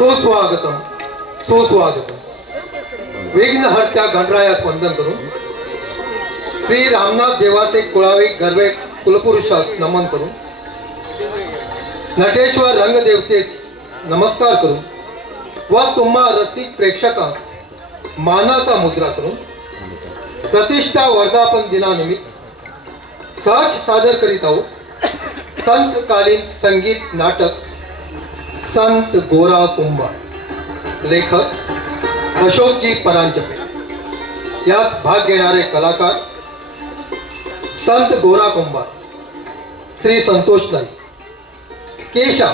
सुस्वागतम सुस्वागतम. विघ्नहर्त्या गणरायास वंदन करून श्री रामनाथ देवाचे कुळावे गर्वे कुलपुरुषास नमन करून नटेश्वर रंगदेवतेस नमस्कार करून व तुम्हा रसिक प्रेक्षकांस मानाचा मुद्रा करून प्रतिष्ठा वर्धापन दिनानिमित्त सहज सादर करीत आहोत संतकालीन संगीत नाटक संत गोरा कुंभार. लेखक अशोकजी परांजपे. यात भाग घेणारे कलाकार संत गोरा कुंभार श्री संतोष नाईक, केशा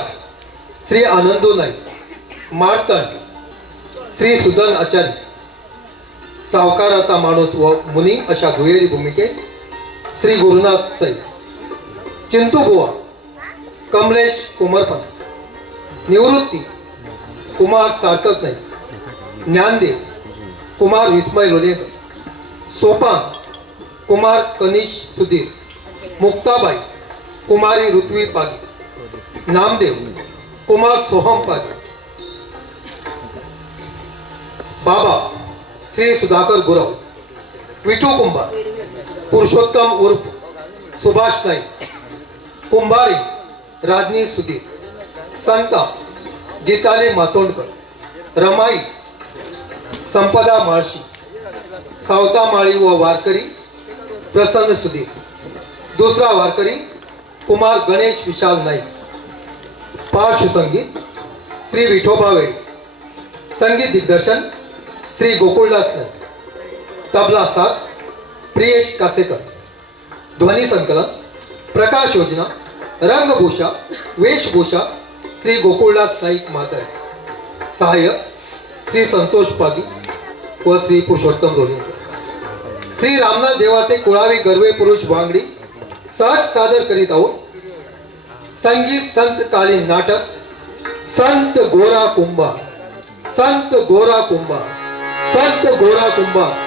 श्री आनंदो नाईक, मार्तंड श्री सुदन आचार्य, सावकाराचा माणूस व मुनी अशा दुहेरी भूमिकेत श्री गुरुनाथ सई, चिंतू बुवा कमलेश कुमारपंत, निवृत्ती कुमार सार्थक नाईक, ज्ञानदेव कुमार विस्मय लोणेकर, सोपान कुमार कनिश सुधीर, मुक्ताबाई कुमारी ऋत्वी पागी, नामदेव कुमार सोहम पागी, बाबा श्री सुधाकर गुरव, विठू कुंभार, पुरुषोत्तम उर्फ सुभाष नाईक, कुंभारी राजनी सुधीर, संता गीताली मातोंडकर, रमाई संपदा माळशी, सावता माळी व वारकरी प्रसन्न सुधीर. दुसरा वारकरी कुमार गणेश विशाल नाईक. पार्श्वसंगीत श्री विठोबा वेळी. संगीत दिग्दर्शन श्री गोकुळदास नाईक. तबला साथ प्रियेश कासेकर. ध्वनी संकलन प्रकाश योजना रंगभूषा वेशभूषा श्री गोकुळदास नाईक म्हातारे. सहाय्यक श्री संतोष पागी व श्री पुरुषोत्तम लोणेकर. श्री रामनाथ देवाचे कुळावी गर्वे पुरुष वांगडी सहज सादर करीत आहोत संगीत संतकालीन नाटक संत गोरा कुंभार. संत गोरा कुंभार. संत गोरा कुंभार.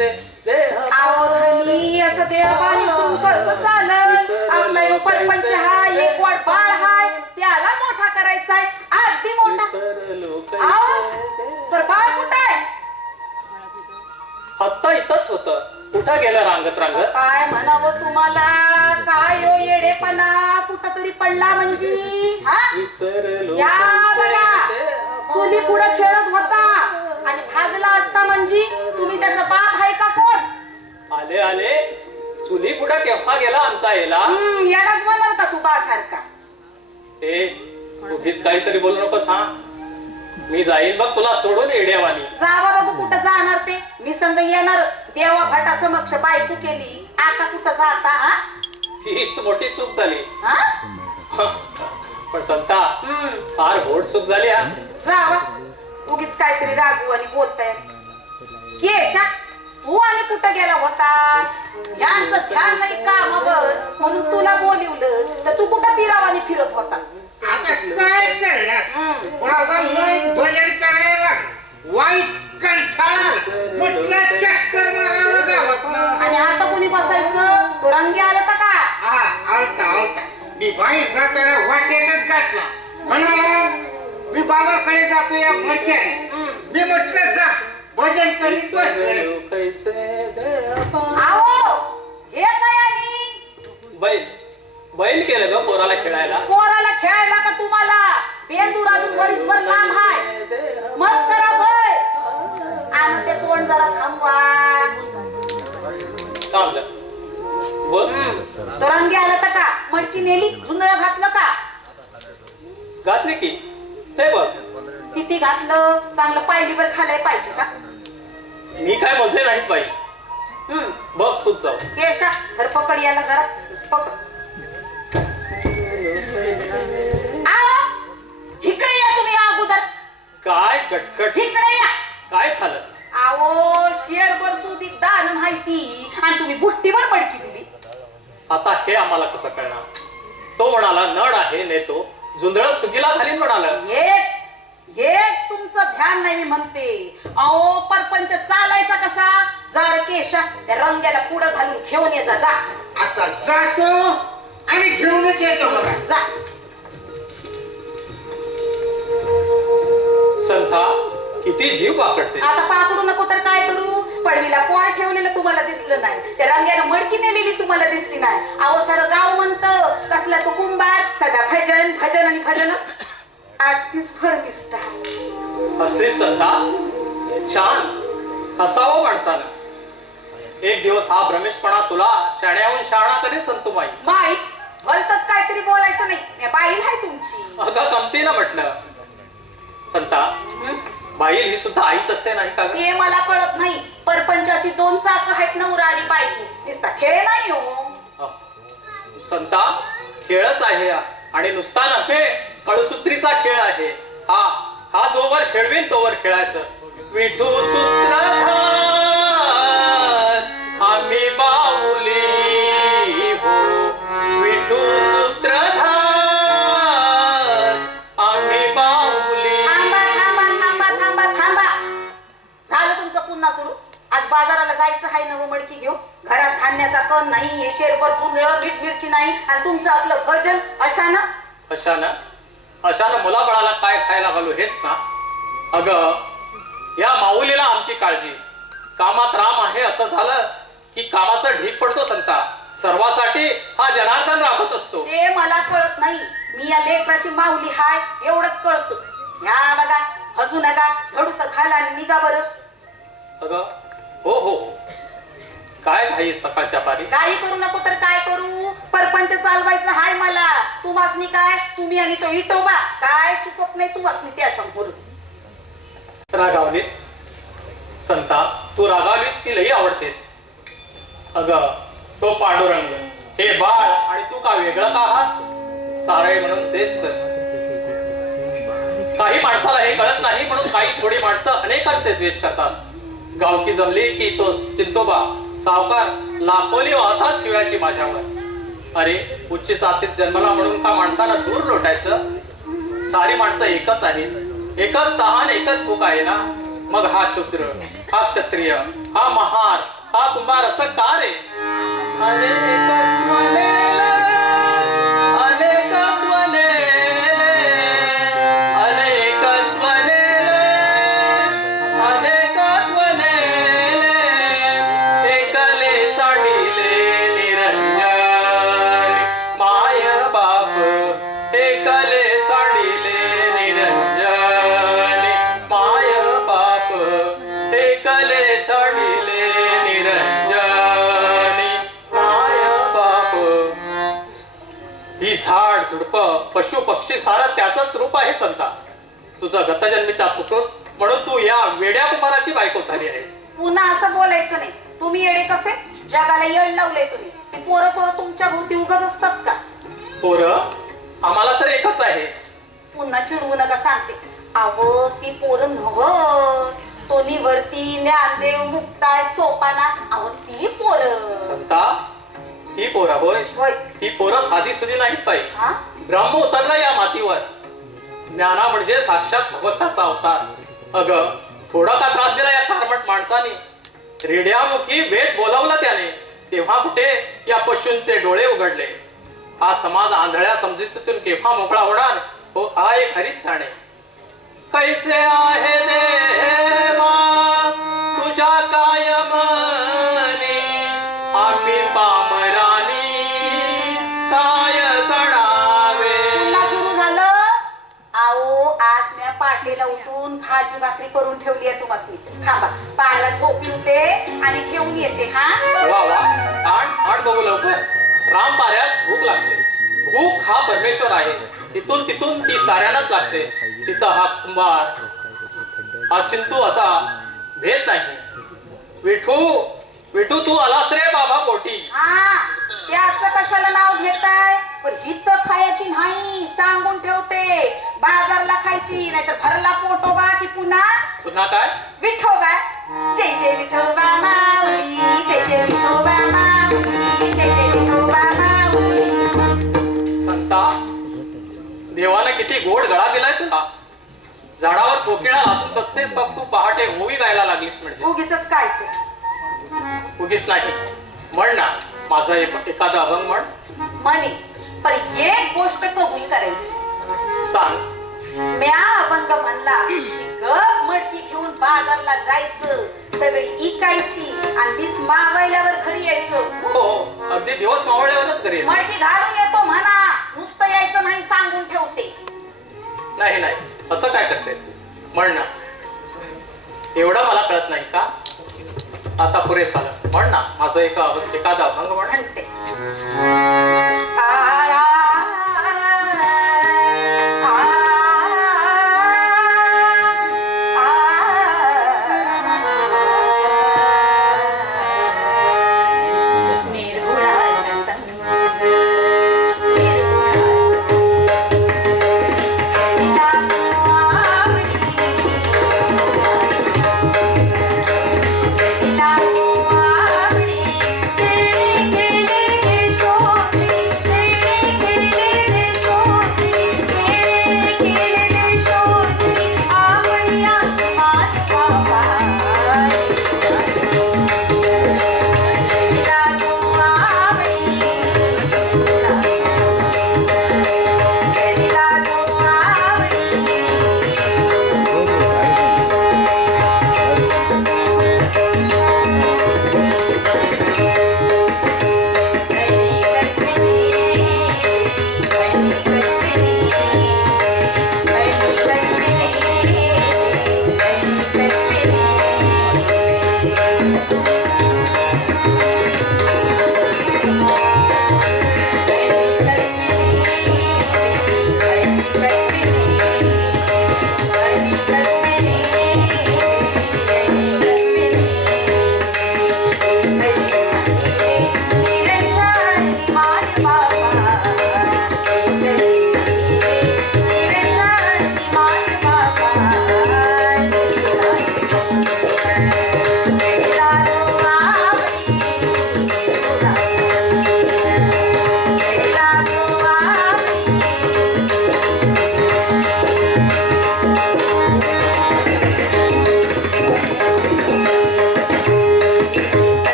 कैसे देह आहो धनी असं देवानी सुरू कसं झालं आपला यो परपंच हाय एक वाट बाळ हाय त्याला मोठा करायचाय अगदी मोठा आहो तर बाळ कुठं आहे आत्ता इथंच होत कुठं गेलं रांगत रांगत काय म्हणावं तुम्हाला काय यो येडेपणा कुठं तरी पडला म्हणजे हा विसरलो या बघा चुली पुढे खेळत होता आणि भाजला असता म्हणजे तुम्ही त्याचा बाप आहे का कोण आले आले चुली पुढे केव्हा गेला आमचा येला येडाच म्हणाल का तू बा सारखा ए उगीच काहीतरी बोलू नकोस हा मी जाईल बघ तुला सोडून येड्यावानी जावा बाबू कुठं जाणार ते मी संग येणार देवा भटा समक्ष बायको केली आता कुठं जाता हा हीच मोठी चूक झाली हा? पण संता फार घोड चूक झाली हा जावा उगीच काहीतरी रागू आणि बोलताय केशा तू आणि कुठं गेला होता यांचं ध्यान नाही कामावर म्हणून तुला बोलिवलं तर तू कुठं पिरावानी फिरत होतास आता काय करणार बाबा लय भजन करायला वाईस कंठाळा म्हटलं चक्कर मारायला गावात आणि आता कोणी बसायचं तो रंगी आला का आलता मी बाहेर जाताना वाटेतच गाठला म्हणाला मी बाबाकडे जातो या भडक्याने मी म्हटलं जा भजन करीत बसलोय आओ हे काय आणि बैल बैल केलं ग पोराला खेळायला पोराला खेळायला का तुम्हाला बेंदूर अजून बरीचभर लांब हाय मग करा भय आणि ते तोंड जरा थांबवा थांबलं बोल तो रंगी आला तर का मडकी नेली जुंधळ घातलं का घातले की ते बघ किती घातलं चांगलं पायलीवर खालाय पाहिजे का मी काय बोलते नाहीत बाई बघ तूच जाऊ केशा तर पकड याला जरा पकड आओ इकडे या तुम्ही अगोदर काय कटकट इकडे या काय झालं आओ शेरभर सुधी दान माहिती आणि तुम्ही बुट्टीवर मडकी दिली आता हे आम्हाला कसं कळणार तो म्हणाला नड आहे नेतो जुंधळ सुगीला घालीन म्हणाला हेच तुमचं ध्यान नाही मी म्हणते अहो परपंच चालायचा कसा जर केशा त्या रंग्याला पुढं घालून घेऊन ये जा आता जातो आणि घेऊनच येतो बघा जा संथा किती जीव वाकडते आता पाकडू नको तर काय करू पडवीला पोळ ठेवलेलं तुम्हाला दिसलं नाही त्या रंग्यानं मडकी नेलेली तुम्हाला दिसली नाही अहो सर गाव म्हणतं कसला तो कुंभार सदा भजन भजन आणि भजन 38 फरमिष्ट असलीच संथा छान असावं माणसानं एक दिवस हा भ्रमेशपणा तुला शाण्याहून शाणा करीत संतुमाई बाई भलतच काहीतरी बोलायचं नाही बाईल आहे तुमची अगं गमतीनं म्हटलं संता बाई ही सुद्धा आईच असते नाही का ते मला कळत नाही परपंचाची 2 चाक आहेत नवरा आणि बायको नुसता खेळ नाही हो संता खेळच आहे आणि नुसता नव्हे कळसूत्रीचा खेळ आहे हा जोवर खेळवीन तोवर खेळायचं विठू सूत्रधार आम्ही बाहुली हो विठू सूत्रधार आम्ही बाहुली थांबा झालं तुमचं पुन्हा सुरू आज बाजाराला जायचं हाय नवं मडकी घेऊ घरात धान्याचा कण नाही हे शेरभर जुंधळ मीठ मिरची नाही आणि तुमचं आपलं भजन अशानं मुलाबाळाला काय खायला घालू हेच ना अगं या माऊलीला आमची काळजी कामात राम आहे असं झालं की कामाचा ढीक पडतो संता सर्वासाठी हा जनार्दन राखत असतो ते मला कळत नाही मी या लेकराची माऊली हाय एवढंच कळतं या बघा हसू नका धडूत घाला आणि निघा बरं अगं हो काय घाई सकाळच्या पारी काही करू नको तर काय करू परपंच चालवायचं हाय मला तुम्हासनी काय तुम्ही आणि तो इटोबा काय सुचत नाही तुम्हासनी त्याच्या बरोबर रागावलीस संता तू रागावलीस की लई आवडतेस अगं तो पांडुरंग हे बाळ आणि तू का वेगळं का आहात सारे म्हणून तेच काही माणसाला हे कळत नाही म्हणून काही थोडी माणसं अनेकांचे द्वेष करतात गावकी जमली की तो चिंतोबा सावकार लाखोली वाहतात शिवायची माझ्यावर अरे उच्च जातीत जन्मला म्हणून का माणसानं दूर लोटायचं सारी माणसं एकच आहेत एकच तहान एकच भूक आहे ना मग हा शूद्र, हा क्षत्रिय, हा महार, हा कुंभार असं का रे? अनेकत्व नेले, अनेकत्व नेले, अनेकत्व नेले, अनेकत्व नेले, एकले साडिले निरंजन माय बाप, एकले साडिले निरंजन माय बाप, एकले साडिले निरंजन माय बाप. ही झाड झुडप पशु पक्षी सारं त्याचंच रूप आहे संता. तुझं गतजन्मीचा सुकृत म्हणून तू या वेड्या कुमाराची बायको झाली आहेस. पुन्हा असं बोलायचं नाही. तुम्ही येडे कसे? जगाला येड लावलंय तुम्ही. ती पोरं सोरं तुमच्या भोवती उगाच असतात का? पोरं आम्हाला तर एकच आहे. पुन्हा चिडवू नका सांगते. अहो ती पोरं नव्ह, तो निवर्ती, ज्ञानदेव, मुक्ताय, सोपाना, अहो ती पोरं. संता ही पोरं होय. होय. ही पोरं साधी सुधी नाहीत बाई. हा? ब्रह्म उतरला या मातीवर. ज्ञाना म्हणजे साक्षात भगवंताचा अवतार. अग थोडा का त्रास दिला या कारमट माणसाने? रेड्यामुखी वेद बोलावला त्याने, तेव्हा कुठे या पशूंचे डोळे उघडले. हा समाज आंधळ्या समजुतीतून केव्हा मोकळा होणार हो, हा एक हरीच जाणे. कैसे आहे देवा तुझ्या काय मनी, आम्ही पामरानी काय सडावे. पुन्हा सुरू झालं. अहो आज मी पाटेला उठून भाजी भाकरी करून ठेवली आहे तुम्हाला. थांबा, पायाला झोप येते आणि घेऊन येते. हा वा वा, आण बघू लवकर. राम पाऱ्यात भूक लागते. भूक हा परमेश्वर आहे. तिथून तिथून ती साऱ्यांनाच लागते. तिथं हा कुंभार, हा चिंतू असा भेद नाही. विठू विठू तू आलास रे बाबा पोटी. हा, त्याचं कशाला नाव घेताय? पण हित खायची नाही सांगून ठेवते. बाजारला खायची, नाहीतर भरला पोटोबा की पुन्हा काय? विठोबा. जय जय विठोबा माऊली, जय जय विठोबा माऊली, जय जय विठोबा माऊली. संता देवाने किती गोड गळा दिलाय तुला. झाडावर कोकिळा अजून बसते बघ, तू पहाटे ओवी गायला लागलीस म्हणजे. उगीचच काय ते. उगीच नाही. म्हण ना माझा एखादा अभंग म्हण. म्हणे, पण एक गोष्ट कबूल करायची. सांग. म्या अभंग म्हणला की गप मडकी घेऊन बाजारला जायचं, सगळी इकायची आणि दिस मावळल्यावर घरी यायचं. हो, अगदी दिवस मावळल्यावरच घरी येतो. मडकी घालून येतो म्हणा, नुसतं यायचं नाही सांगून ठेवते. नाही नाही, असं काय करते? म्हण ना. एवढं मला कळत नाही का? आता पुरेस झालं. म्हण ना माझं एखादा अभंग म्हण. म्हणते. शोधे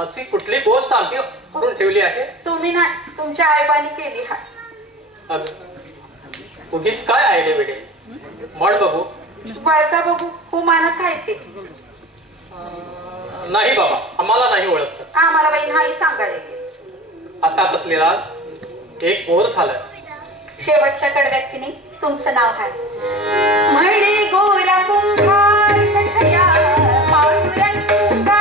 अशी कुठली गोष्ट आम्ही करून ठेवली आहे? तुम्ही ना तुमच्या आईबानी केली हा. अगं उगीच काय आयडे वेडे म्हण बघू. वळता बघू हो मानच आहे ते. नाही बाबा, आम्हाला नाही ओळखत. आम्हाला बाई नाही सांगायला गेलं. आता कसले राज, एक पोर झालं. शेवटच्या कडव्यात की नाही तुमचं नाव आहे. म्हणे गोरा कुंभार सखया पांडुरंगा.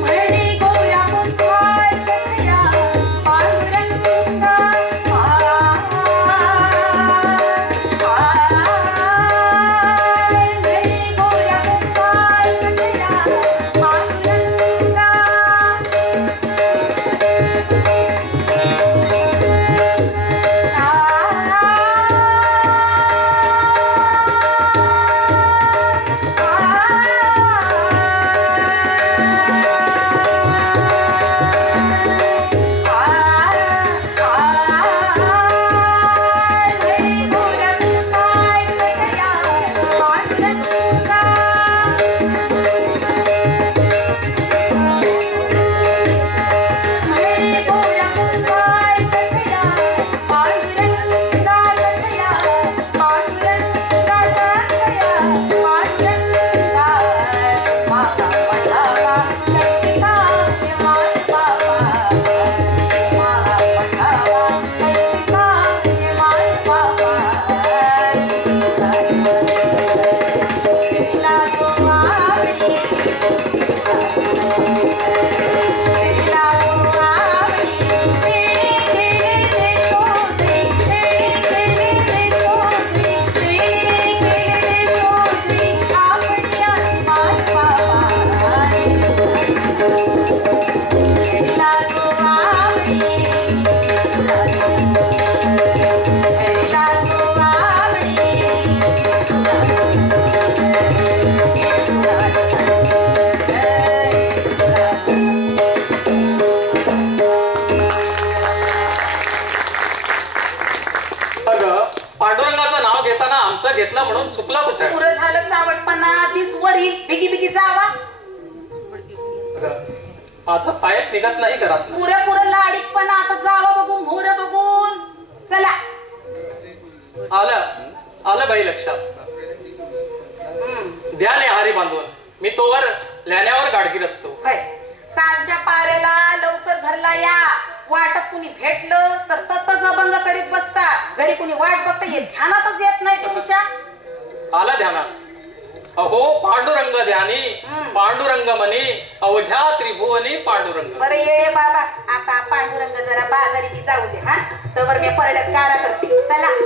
म्हणे गोरा कुंभार सखया पांडुरंगा. म्हणे गोरा कुंभार सखया पांडुरंगा. पांडुरंगाचं नाव घेताना आमचं घेतलं म्हणून चुकलं कुठे? पुरं झालं चावटपणा. दिस वरी बिगी बिगी जावा. माझं पायच निघत नाही घरात. पुरं लाडीकपणा. आता जावा बघू मोर बघून. चला. आलं बाई लक्षात. द्या नेहारी बांधून. मी तोवर लॅण्यावर गाडगीर असतो. होय. सांजच्या पाऱ्याला लवकर घरला या. वाटत कुणी भेटलं तर तत्तच अभंग करीत बसता. घरी कुणी वाट बघता येत ध्यानातच येत नाही तुमच्या. आला ध्यानात. अहो पांडुरंग ध्यानी पांडुरंग मनी अवघ्या त्रिभुवनी पांडुरंग. बरं येडे बाबा, आता पांडुरंग जरा बाजारी की जाऊ दे. हा तर मी परड्यात गाडा करते. चला.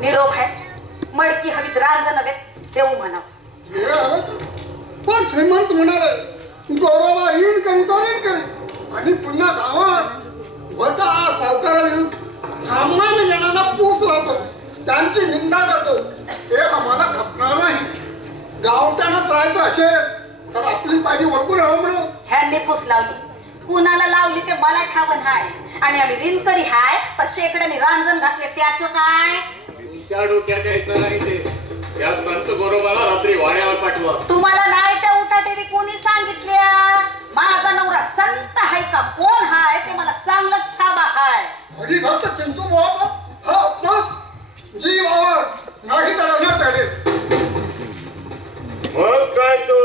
निरोप आहे. मडकी हवीत रांज नव्हे देऊ म्हणा. पण श्रीमंत म्हणाले गौरवा इन करी आणि पुन्हा गावात वटा सावकाराविरुद्ध सामान्य जणांना पूस लावतो. त्यांची निंदा करतो. हे आम्हाला खपणार नाही. गावठाणात राहायचं असेल तर आपली पाहिजे वळकून राहू म्हणून. ह्यांनी पूस लावली. कुणाला लावली ते मला ठावन हाय. आणि आम्ही रिनकरी हाय. पण शेकड्याने रांजण घातले त्याचं काय? तुमच्या डोक्यात यायचं नाही ते. या संत गोरोबाला रात्री वाड्यावर पाठवा. तुम्हाला नाही त्या उठाटेवी कोणी सांगितल्या? माझा नवरा संत हाय का कोण हाय ते मला चांगलंच ठावा हाय. हरी भक्त चिंतू बोलाचा हा अपमान जीवावर नाही तर टळेल. मग काय तो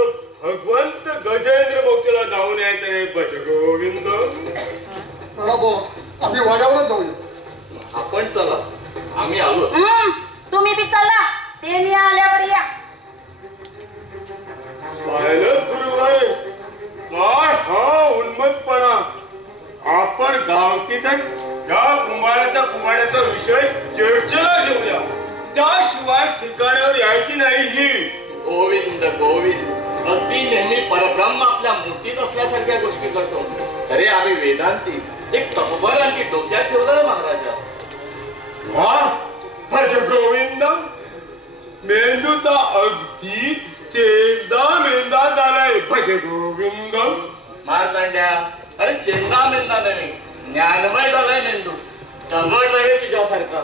भगवंत गजेंद्र मोक्षला जाऊन यायचं आहे भजगोविंद. आम्ही वाड्यावरच जाऊया. आपण चला, आम्ही आलो. तुम्ही बी त्याशिवाय ठिकाणावर यायची नाही ही. गोविंद गोविंद अगदी नेहमी परब्रह्म आपल्या मूर्तीत असल्यासारख्या गोष्टी करतो. अरे आम्ही वेदांती एक तपभर आणखी डोक्यात ठेवलंय महाराजा. वा भज गोविंद, मेंदूचा अगदी चेंदा मेंदा झालाय. भज गोविंद. मारतांड्या, अरे चेंदा मेंदा नव्हे, ज्ञानमय झालाय मेंदू. दगड नव्हे तुझ्यासारखा.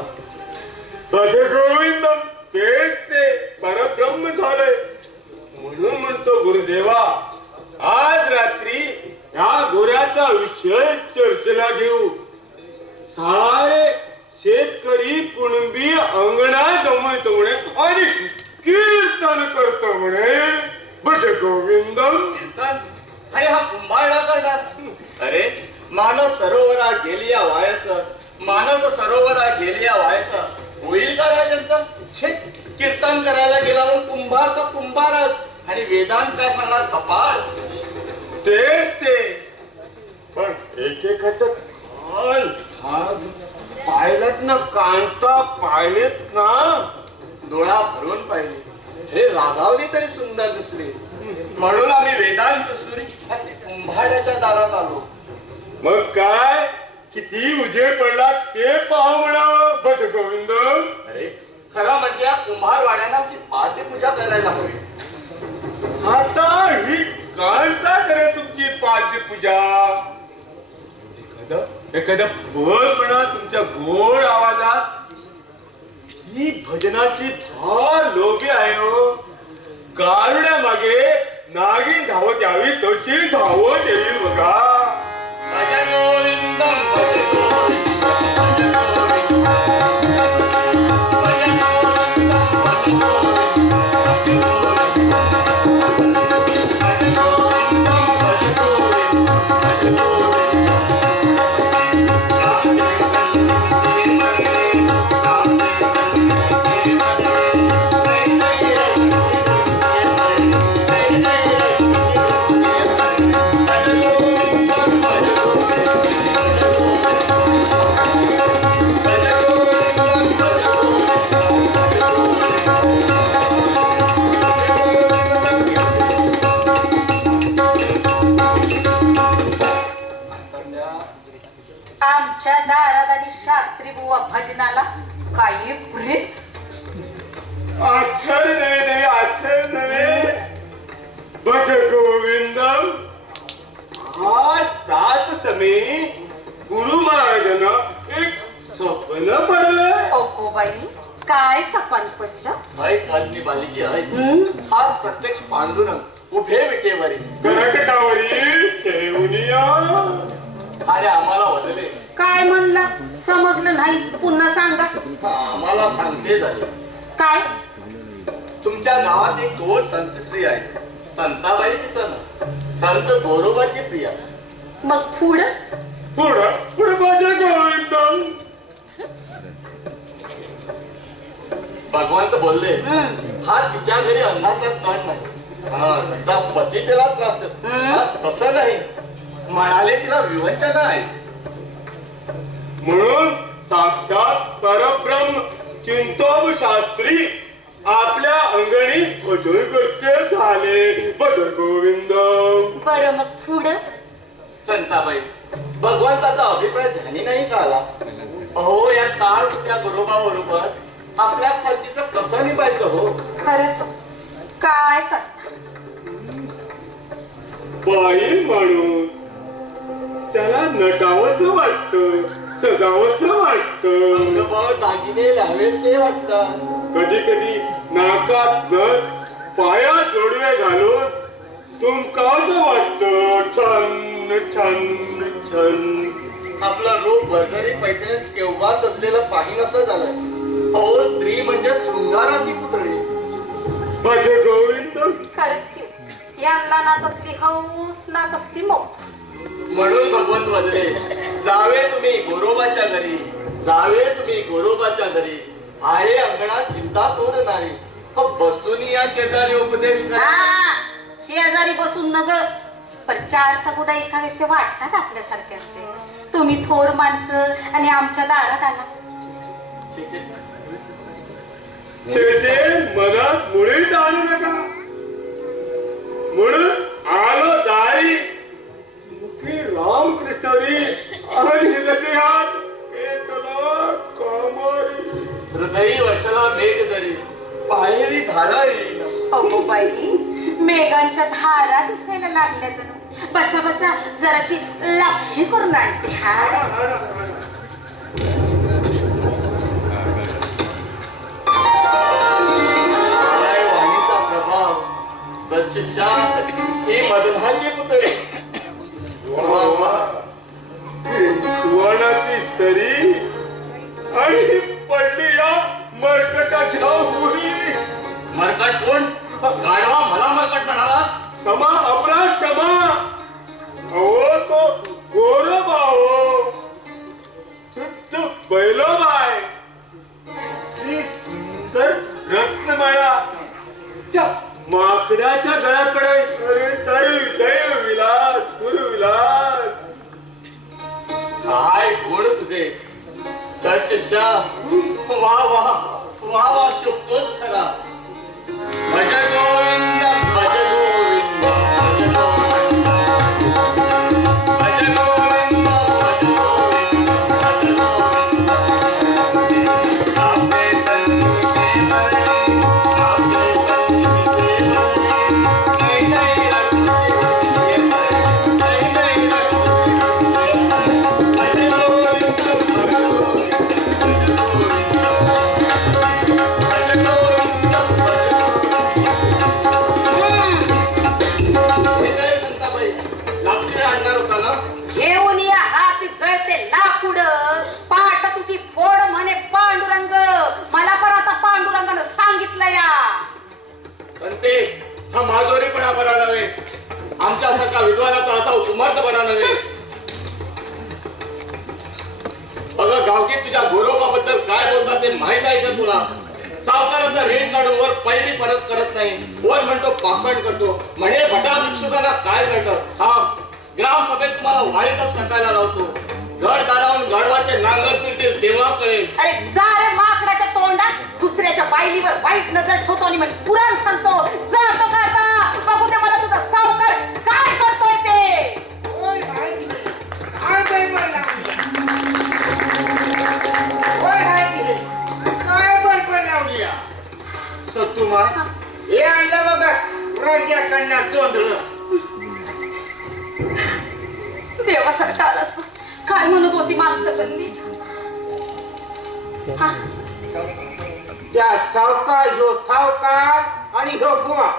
भज गोविंद, तेच ते परब्रह्म झालंय. म्हणून म्हणतो गुरुदेवा, आज रात्री या गोऱ्याचा विषय चर्चेला घेऊ. सारे शेतकरी कुणबी अंगणा जमवतो म्हणे आणि कीर्तन करतो म्हणे. भज गोविंद. कीर्तन? अरे हा कुंभारडा करणार. अरे मानस सरोवरा गेलिया वायस, मानस सरोवरा गेलिया वायस होईल का राजांचा? छे, कीर्तन करायला गेला म्हणून कुंभार तर कुंभारच, आणि वेदांत काय सांगणार कपाळ. तेच ते. पण एकेकाचं कान पाहिलेत ना, कांता पाहिलेत ना, डोळा भरून पाहिली. हे रागावली तरी सुंदर दिसली. म्हणून आम्ही वेदांत सुरी कुंभाड्याच्या दारात आलो. मग काय किती उजेड पडला ते पाहा म्हणावं. भज गोविंद. अरे खरं म्हणजे या कुंभारवाड्यांना आमची पाद्यपूजा करायला हवी. आता ही कांता करे तुमची पाद्यपूजा. एखादा बोल म्हणा तुमच्या गोड आवाजात. ती भजनाची फार लोभी आहे हो. गारुड्या मागे नागिन धावत यावी तशी धावत येईल बघा. भज गोविंदम भज गोविंदम भज गोविंदम भज गोविंदम भज आमच्या दारात आणि शास्त्री बुवा भजनाला काही प्रीत. आश्चर्य नव्हे नव्हे, आश्चर्य नव्हे. भज गोविंदम. आज तात समय गुरु महाराजांना एक स्वप्न पडलं. ओको बाई, काय सपन पडलं? भाई कालनी बालिकी आहे. आज प्रत्यक्ष पांडुरंग उभे विटेवरी करकटावरी ठेवून या. अरे आम्हाला वदले. काय म्हणला? समजलं नाही, पुन्हा सांगा. आम्हाला सांगते झाले. काय? तुमच्या गावात एक गोड संत स्त्री आहे. संताबाई तिचं ना, संत गोरोबाची प्रिया. मग पुढं? पुढं पुढे भज गोविंदम. भगवंत बोलले, हा तिच्या घरी अन्नाचा कण नाही. तिचा पती तिला त्रास देतो. तसं नाही, म्हणाले तिला विवंचना आहे. म्हणून साक्षात परब्रह्म चिंतोब शास्त्री आपल्या अंगणी भजन करते झाले. भज गोविंदम. बरं मग पुढं? संताबाई, भगवंताचा अभिप्राय ध्यानी नाही का आला? अहो या टाळ त्या गोरोबा बरोबर आपल्या खालतीचं कसं निभायचं हो? खरंच काय करता? बाई माणूस त्याला नटावंसं वाटतं, सजावंसं वाटतं. अंगबाळ दागिने लावेसे वाटतात. कधी कधी नाकात नथ, पायात जोडवे घालून तुमकावंसं वाटतं. छान छान छान. आपलं रूप भरजरी पैठणीत केव्हा सजलेलं पाहिन असं झालंय. अहो स्त्री म्हणजे शृंगाराची पुतळी. भज गोविंद. खरंच की यांना ना कसली हौस ना कसली मौज. म्हणून भगवंत बदले, जावे तुम्ही गोरोबाच्या घरी, जावे तुम्ही गोरोबाच्या घरी. आहे अंगणात चिंता तोर नाही. बसून या शेजारी उपदेश करा. हा, शेजारी बसून न ग. पर चार समुदा एकावेसे वाटतात आपल्यासारख्यांचे. तुम्ही थोर माणसं आणि आमच्या दारात आला. शेषे मनात मुळीच आणू नका म्हणून आलो दारी मुखी रामकृष्णरी आणि हृदयात पेटला कामारी. हृदयी वर्षाला मेघ जरी पायरी धारा येईल. अगो बाई मेघांच्या धारा दिसायला लागल्या जणू. बसा बसा जराशी लापशी करून आणते. हा काय वाणीचा प्रभाव सच्च शांत ही मदनाची पुतळे. सुवर्णाची सरी आणि पडली या मरकटाच्या उरी. मरकट कोण? गाढवा मला मरकट म्हणालास? क्षमा अपराध क्षमा. अहो तो गोरोबा हो शुद्ध बैलोबाय ती सुंदर रत्नमाळा त्या माकडाच्या गळ्याकडे तरी दैव विलास दुर्विलास. काय गुण तुझे सच वा वा वा वा शोभतोस खरा. भज गोविंद भज गोविंद भज गोविंद भज गोविंद भज गोविंद भज गोविंद. आपले संगीते मरे आपले संगीते मरे नहीं नहीं रक्षे नहीं नहीं रक्षे. भज गोविंद भज गोविंद भज गोविंद भज लापशी आणणार होता ना? घेऊन या हात जळते लाकूड. पाट तुझी फोड म्हणे पांडुरंग. मला पण आता पांडुरंगानं सांगितलं या. संते हा माजोरीपणा बरा नव्हे. आमच्यासारखा विद्वानाचा असा उमर्दपणा नव्हे. अगं गावकी तुझ्या गोरोबाबद्दल काय बोलतात ते माहित आहे का तुला? सावकाराचा ऋण काढून वर पहिली परत करत नाही. वर म्हणतो पाखंड करतो. म्हणे भटा भिक्षुकांना काय कळतं? हा ग्रामसभेत तुम्हाला वाळीतच टाकायला लावतो. घरदारावरून गाढवाचे नांगर फिरतील तेव्हा कळेल. अरे जा रे माकडाच्या तोंडात. दुसऱ्याच्या बायलीवर वाईट नजर ठेवतो आणि म्हणजे पुराण सांगतो. जातो का आता? बघू दे मला तुझा सावकार काय करतोय ते. ओय भाई काय बडबड लावली? ओय भाई काय बडबड लावली? सत्तुमा हे आणलं बघा राज्याकडनं जोंधळ. देवासारखा आलास. काय म्हणत होती माणसं गल्ली? हा त्या सावकार ह्यो सावकार आणि ह्यो बुवा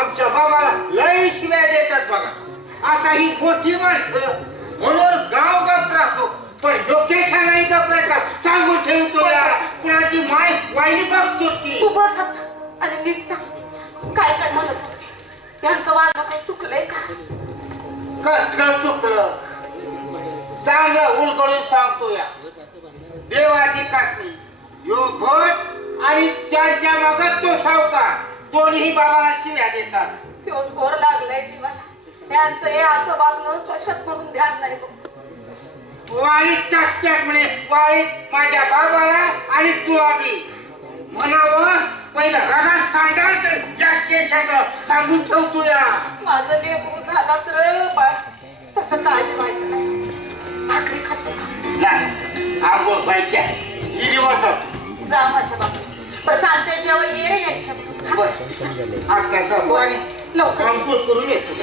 आमच्या बाबाला लय शिव्या देतात बघा. आता ही मोठी माणसं म्हणून गाव गप राहतो. पण ह्यो केशा नाही गप राहता. सांगून ठेवतो या कुणाची माय वाईली बघतो की. तू बस आता आणि नीट सांग काय काय म्हणत होते. त्यांचं वागणं काही चुकलंय का? कसलं चुकलं? चांगलं उलगडून सांगतो या. देवाची कासनी ह्यो भट आणि त्यांच्या मागत तो सावकार दोन्ही बाबाला शिव्या देतात. तोच गोर लागलाय जीवाला. यांचं हे असं वागणं कशात म्हणून ध्यान नाही बघ. वाईट टाकत्यात म्हणे वाईट माझ्या बाबाला आणि तुला बी. म्हणावं पहिला रगात सांडाल तर या केशाचं सांगून ठेवतो या. माझं लेकरू झालास रे बाळ. तसं काय व्हायचं नाही. भाकरी खातो का? नाही आंघोळ व्हायची आहे. हिरी वाचत जा माझ्या बाबा. बस आमच्या जेव्हा ये रे यांच्या बरं आता जातो आणि लवकर आंघोळ करून येतो.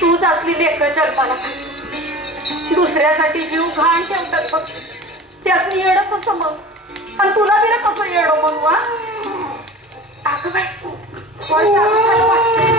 तूच असली लेकरं जन्माला घाल. दुसऱ्यासाठी जीव घाण ठेवतात बघ. त्यासनी येडं कसं मग? आणि तुला बी कसं येडं म्हणू? अगं बाई, वर चालू वाटतं.